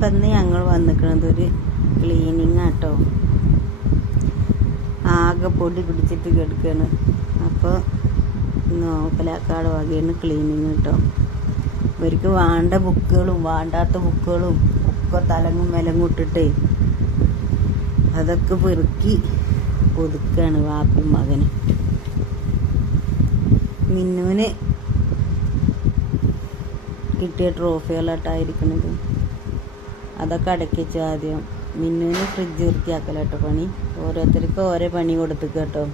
അപ്പം ഇന്ന് ഞങ്ങൾ വന്നിക്കണത് ഒരു ക്ലീനിങ് ആട്ടോ. ആകെ പൊടി പിടിച്ചിട്ട് കിടക്കുകയാണ് അപ്പോൾ നോക്കലാക്കാട് വകയാണ് ക്ലീനിങ് കേട്ടോ ഇവർക്ക് വേണ്ട ബുക്കുകളും വേണ്ടാത്ത ബുക്കുകളും ഒക്കെ തലങ്ങും വിലങ്ങും ഇട്ടിട്ടേ അതൊക്കെ പെറുക്കി ഒതുക്കാണ് വാപ്പി മകന്. മിന്നുവിന് കിട്ടിയ ട്രോഫികളായിട്ടായിരിക്കണത് അതൊക്കെ അടക്കിച്ചു ആദ്യം. മിന്നുവിന് ഫ്രിഡ്ജ് വൃത്തിയാക്കല കേട്ടോ പണി. ഓരോരുത്തർക്കും ഓരോ പണി കൊടുത്തു കേട്ടോ.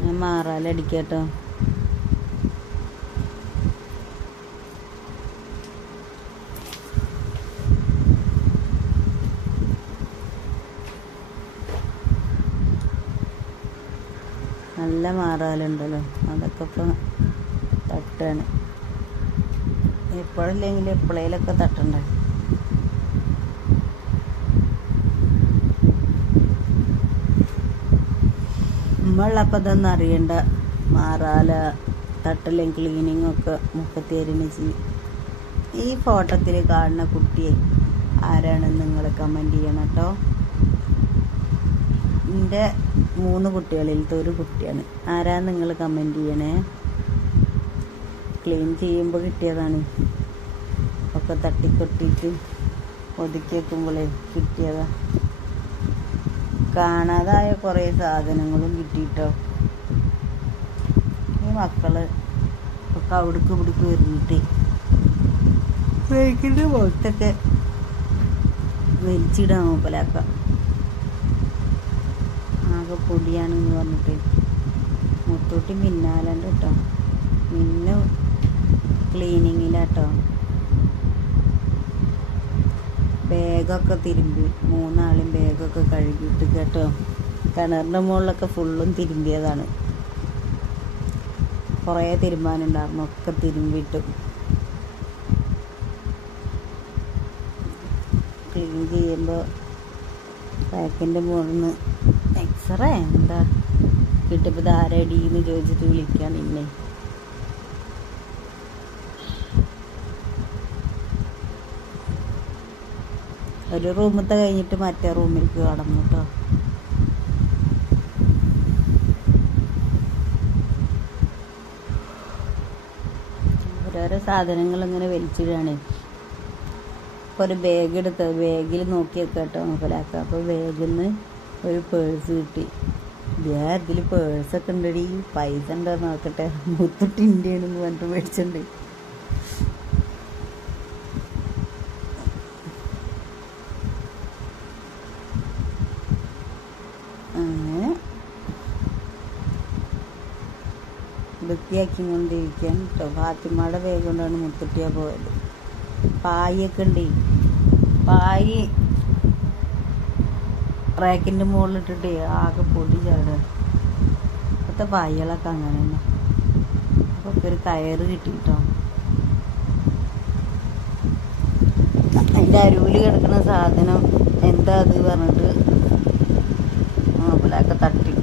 ഞാൻ മാറാലടിക്കട്ടോ നല്ല മാറാലുണ്ടല്ലോ. അതൊക്കെ ഇപ്പം തട്ടാണ്. എപ്പോഴല്ലെങ്കിൽ എപ്പോഴേലൊക്കെ തട്ടണ്ട? നമ്മളുള്ളപ്പോൾ ഇതൊന്നും അറിയണ്ട. മാറാല തട്ടലും ക്ലീനിങ്ങും ഒക്കെ മുപ്പത്തിയേഴിന് ചെയ്യും ഈ ഫോട്ടോത്തിൽ കാണുന്ന കുട്ടിയെ ആരാണെന്ന് നിങ്ങൾ കമന്റ് ചെയ്യണം കേട്ടോ എന്റെ മൂന്ന് കുട്ടികളിലത്തെ ഒരു കുട്ടിയാണ്. ആരാ നിങ്ങൾ കമന്റ് ചെയ്യണേ? ക്ലീൻ ചെയ്യുമ്പോൾ കിട്ടിയതാണ്. ഒക്കെ തട്ടിക്കൊട്ടിയിട്ട് ഒതുക്കി വെക്കുമ്പോഴേ കിട്ടിയതാ. കാണാതായ കുറേ സാധനങ്ങളും കിട്ടിയിട്ടോ ഈ മക്കൾ ഒക്കെ അവിടേക്ക് ഇവിടേക്ക് വരുന്നിട്ട് ബൈക്കിന്റെ പുറത്തൊക്കെ വലിച്ചിടാൻ നോക്കലാക്കാം. ആകെ പൊടിയാണ് എന്ന് പറഞ്ഞിട്ട് മുത്തൂട്ടി മിന്നാലുണ്ട് കേട്ടോ മിന്ന ക്ലീനിങ്ങിലാട്ടോ ബാഗൊക്കെ തിരുമ്പി മൂന്നാളും ബാഗൊക്കെ കഴുകിയിട്ട് കേട്ടോ. കിണറിന്റെ മുകളിലൊക്കെ ഫുള്ളും തിരുമ്പിയതാണ്. കുറേ തിരുമ്പാനുണ്ടായിരുന്നു ഒക്കെ തിരുമ്പിയിട്ട്. ക്ലീൻ ചെയ്യുമ്പോൾ പാക്കിന്റെ മുകളിൽ നിന്ന് എക്സ്റേ എന്താ? കിട്ടിയപ്പോൾ ധാരടി എന്ന് ചോദിച്ചിട്ട് വിളിക്കാൻ നിന്നെ. ഒരു റൂമത്തെ കഴിഞ്ഞിട്ട് മറ്റേ റൂമിലേക്ക് കടന്നു കേട്ടോ. ഓരോരോ സാധനങ്ങൾ ഇങ്ങനെ വലിച്ചിടുകയാണ് ഇപ്പോൾ ഒരു ബാഗ് എടുത്ത് ബാഗിൽ നോക്കിയൊക്കെ കേട്ടോ മുതലാക്കുക അപ്പോൾ ബാഗിൽ നിന്ന് ഒരു പേഴ്സ് കിട്ടി. ഞാൻ ഇതിൽ പേഴ്സൊക്കെ ഉണ്ടടി. പൈസ ഉണ്ടോ നോക്കട്ടെ. മുത്തുട്ടി ഇന്ത്യയാണെന്ന് പറഞ്ഞിട്ട് മേടിച്ചിട്ടുണ്ട് അങ്ങനെ. വൃത്തിയാക്കി കൊണ്ടിരിക്കാൻ കേട്ടോ ഫാത്തിമയുടെ വേഗം കൊണ്ടാണ് മുത്തുട്ടിയാ പോയത്. പായൊക്കെ ഉണ്ട്. പായി. റാക്കിന്റെ മുകളിലിട്ടിട്ട് ആകെ പൊടി ചാടുക ഇപ്പോഴത്തെ പായകളൊക്കെ അങ്ങനെ തന്നെ. അപ്പോൾ ഒരു കയറ് കിട്ടിട്ടോ അതിന്റെ അരുവിൽ കിടക്കുന്ന സാധനം എന്താ അത് പറഞ്ഞിട്ട് നോക്കലൊക്കെ തട്ടി.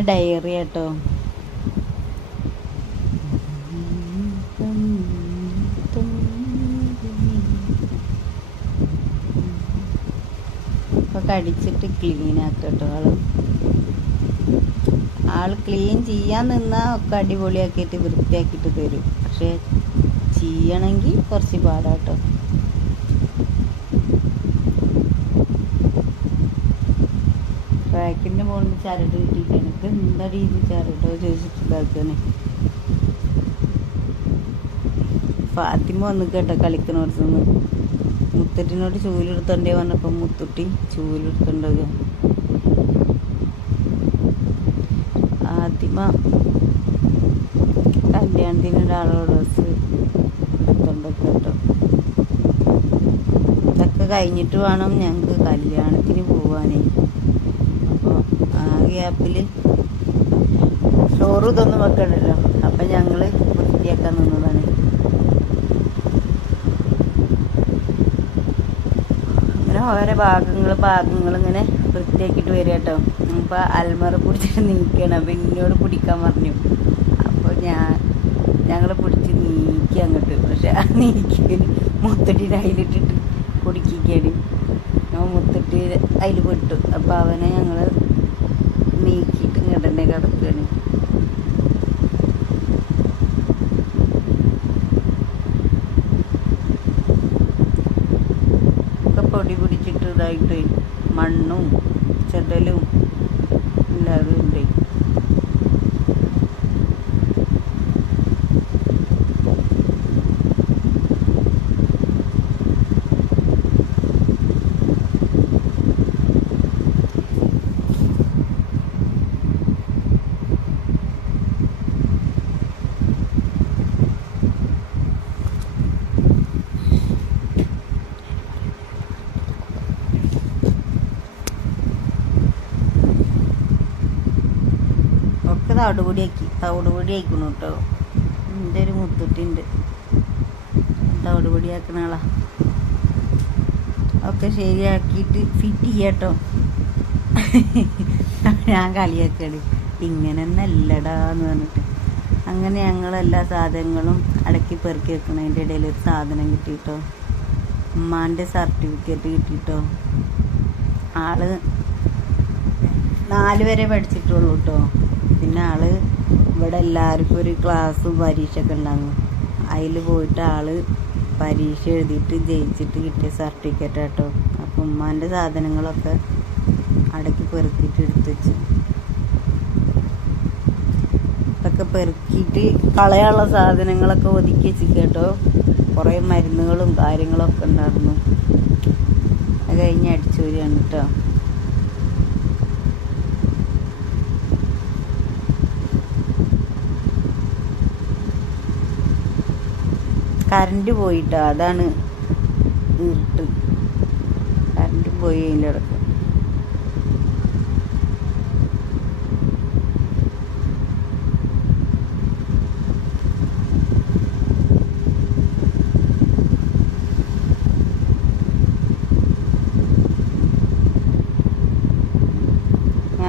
ഡയറി കേട്ടോ കടിച്ചിട്ട് ക്ലീൻ ആക്കട്ടോ ആൾ. ആൾ ക്ലീൻ ചെയ്യാൻ നിന്നാ ഒക്കെ അടിപൊളിയാക്കിയിട്ട് വൃത്തിയാക്കിയിട്ട് തരും. പക്ഷെ ചെയ്യണമെങ്കിൽ കുറച്ച് പാടാട്ടോ. ട്രാക്കിന്റെ മുകളിൽ ചരട് കിട്ടിയിട്ട് എനിക്ക് എന്താ രീതി ചരടോ ചോദിച്ചിട്ട് ഇതാക്കണേ ഫാത്തിമ വന്ന് കേട്ടോ കളിക്കണോടത്തുനിന്ന് മുത്തട്ടിനോട് ചൂലെടുത്തോണ്ടേ പറഞ്ഞപ്പോൾ മുത്തുട്ടി ചൂലെടുത്തോണ്ടത് ആദ്യമ കല്യാണത്തിന് ഒരാളോട് ഡ്രസ്സ് എടുത്തോണ്ടൊക്കെ കേട്ടോ. ഇതൊക്കെ കഴിഞ്ഞിട്ട് വേണം ഞങ്ങൾക്ക് കല്യാണത്തിന് പോവാനേ. ഗ്യാപ്പിൽ ചോറ് ഇതൊന്നും വെക്കണല്ലോ. അപ്പം ഞങ്ങൾ വൃത്തിയാക്കാൻ നിന്നതാണ്. ഇങ്ങനെ ഓരോ ഭാഗങ്ങൾ ഭാഗങ്ങൾ ഇങ്ങനെ വൃത്തിയാക്കിയിട്ട് വരിക കേട്ടോ. ഇപ്പം അൽമറ പിടിച്ചിട്ട് നീക്കുകയാണ് അപ്പം എന്നോട് പിടിക്കാൻ പറഞ്ഞു. അപ്പോൾ ഞാൻ ഞങ്ങൾ പിടിച്ച് നീക്കി അങ്ങോട്ട്. പക്ഷെ ആ നീക്കി മുത്തട്ടിയുടെ അതിലിട്ടിട്ട് കുടിക്കുകയാണ് ഞാൻ മുത്തട്ടി അതിൽ പെട്ടു. അപ്പോൾ അവനെ ഞങ്ങൾ നീക്കിയിട്ട് ഇങ്ങോട്ട് തന്നെ കിടക്കുകയാണ്. ഒക്കെ പൊടി പിടിച്ചിട്ട് ഇതായിട്ട് മണ്ണും ചെതലും എല്ലാവരും ഉണ്ട് ഒക്കെ തവിടുപൊടിയാക്കി തവിടുപൊടി ആയിക്കണു കേട്ടോ എന്റെ ഒരു മുത്തുട്ടിണ്ട് തവിടുപൊടിയാക്കണ ആളാ. ഒക്കെ ശരിയാക്കിയിട്ട് ഫിറ്റ് ചെയ്യാട്ടോ. ഞാൻ കളിയാക്കാണ്. ഇങ്ങനെ നല്ലടാ എന്ന് പറഞ്ഞിട്ട്. അങ്ങനെ ഞങ്ങൾ എല്ലാ സാധനങ്ങളും അടക്കി പെറുക്കി വെക്കണതിന്റെ ഇടയിൽ ഒരു സാധനം കിട്ടിയിട്ടോ ഉമ്മാന്റെ സർട്ടിഫിക്കറ്റ് കിട്ടിയിട്ടോ ആൾ നാല് വരെ പഠിച്ചിട്ടുള്ളൂ കേട്ടോ പിന്നെ ആൾ ഇവിടെ എല്ലാവർക്കും ഒരു ക്ലാസ്സും പരീക്ഷയൊക്കെ ഉണ്ടാകും അതിൽ പോയിട്ട് ആൾ പരീക്ഷ എഴുതിയിട്ട് ജയിച്ചിട്ട് കിട്ടിയ സർട്ടിഫിക്കറ്റ് കേട്ടോ അപ്പം ഉമ്മാന്റെ സാധനങ്ങളൊക്കെ അടക്കി പെറുക്കിയിട്ട് എടുത്തു വെച്ചു. ഇതൊക്കെ പെറുക്കിയിട്ട് കളയാനുള്ള സാധനങ്ങളൊക്കെ ഒതുക്കി വെച്ച് കേട്ടോ കുറേ മരുന്നുകളും കാര്യങ്ങളൊക്കെ ഉണ്ടായിരുന്നു. അത് കഴിഞ്ഞ് അടിച്ചു വരികയാണ് കേട്ടോ കറണ്ട് പോയിട്ടോ അതാണ് ഇട്ട് കറണ്ട് പോയി അതിന്റെ ഇടയ്ക്ക്.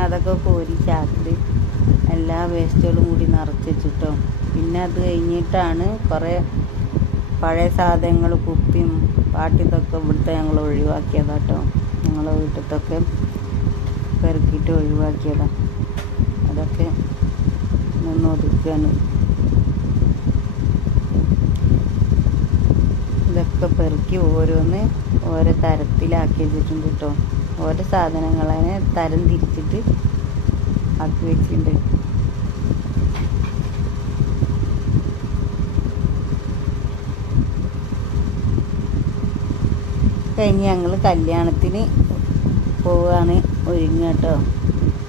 അതൊക്കെ കോരി ചാക്കിൽ എല്ലാ വേസ്റ്റുകളും കൂടി നിറച്ച് വെച്ചിട്ടോ. പിന്നെ അത് കഴിഞ്ഞിട്ടാണ് കുറേ പഴയ സാധനങ്ങൾ കുപ്പിയും പാട്ടിത്തൊക്കെ ഇവിടുത്തെ ഞങ്ങൾ ഒഴിവാക്കിയതാട്ടോ. ഞങ്ങളെ വീട്ടിലത്തൊക്കെ പെറുക്കിയിട്ട് ഒഴിവാക്കിയതാണ് അതൊക്കെ നിന്ന് ഒതുക്കുകയാണ് ഇതൊക്കെ പെറുക്കി ഓരോന്ന് ഓരോ തരത്തിലാക്കി വെച്ചിട്ടുണ്ട് കേട്ടോ. ഓരോ സാധനങ്ങളെ തരം തിരിച്ചിട്ട് ആക്കി വെച്ചിട്ടുണ്ട്. കഴിഞ്ഞ് ഞങ്ങൾ കല്യാണത്തിന് പോവുകയാണ് ഒരുങ്ങുക കേട്ടോ.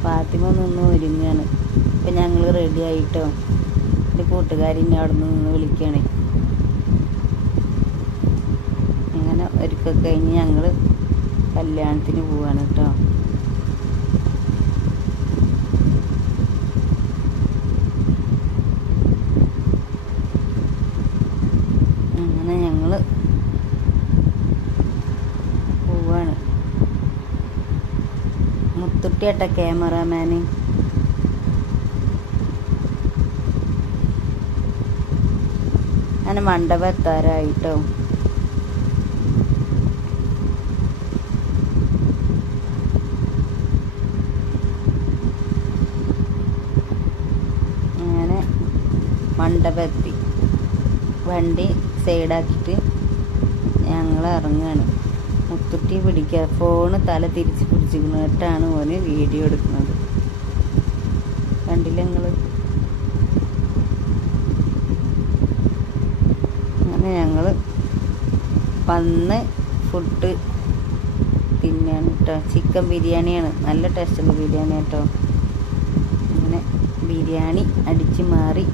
ഫാത്തിമ നിന്ന് ഒരുങ്ങുകയാണ്. ഇപ്പം ഞങ്ങൾ റെഡി ആയിട്ടോ? എന്റെ കൂട്ടുകാരിനെ അവിടെ നിന്ന് വിളിക്കുകയാണ് അങ്ങനെ ഒരുക്കം കഴിഞ്ഞ് ഞങ്ങൾ കല്യാണത്തിന് പോവാണ് കേട്ടോ അങ്ങനെ ഞങ്ങൾ പോവാണ് മുത്തുട്ടിയട്ട ക്യാമറാമാന്. അങ്ങനെ മണ്ഡപം എത്താറായിട്ടോ. അങ്ങനെ മണ്ഡപം എത്തി. വണ്ടി സൈഡാക്കിയിട്ട് ഞങ്ങൾ ഇറങ്ങുകയാണ് മുത്തുട്ടി പിടിക്കുക ഫോണ് തല തിരിച്ച് പിടിച്ചിരുന്നിട്ടാണ് ഓന് വീഡിയോ എടുക്കുന്നത്. കണ്ടില്ല നിങ്ങൾ അങ്ങനെ ഞങ്ങൾ വന്ന് ഫുഡ് തിന്നാണ് കേട്ടോ ചിക്കൻ ബിരിയാണിയാണ്. നല്ല ടേസ്റ്റുള്ള ബിരിയാണി കേട്ടോ അങ്ങനെ ബിരിയാണി അടിച്ച് മാറി.